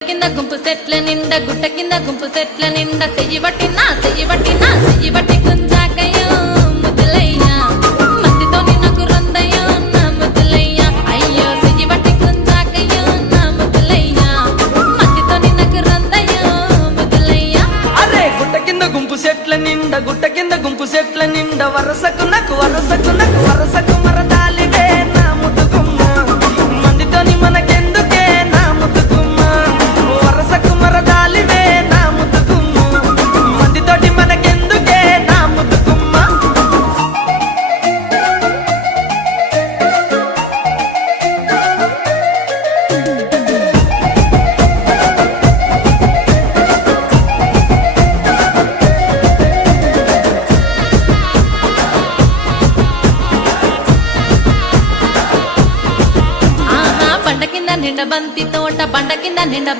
కింద గుంపు సెట్ల నిండా గుట్ట కింద గుంపు సెట్ల నిండా చెయ్యి బట్టి గుంజాకయ్యో ముద్దులయ్యా మందితో నాకు రొందయ్యో నా ముద్దులయ్యా అయ్యో చెయ్యి బట్టి గుంజాకయ్యో నా ముద్దులయ్యా మందితో నాకు రొందయ్యో ముద్దులయ్యా. అరే గుట్ట కింద గుంపు సెట్ల నిండా వరసకు మరదాలివే నా ముద్దుగుమ్మ మందితోని మనకెందుకే నా ముద్దుగుమ్మ వరసకు మరదాలివే నా ముద్దుగుమ్మ మందితోటి మనకెందుకే నా ముద్దుగుమ్మ. బండ కింద నిండ బంతి తోట బండ కింద నిండ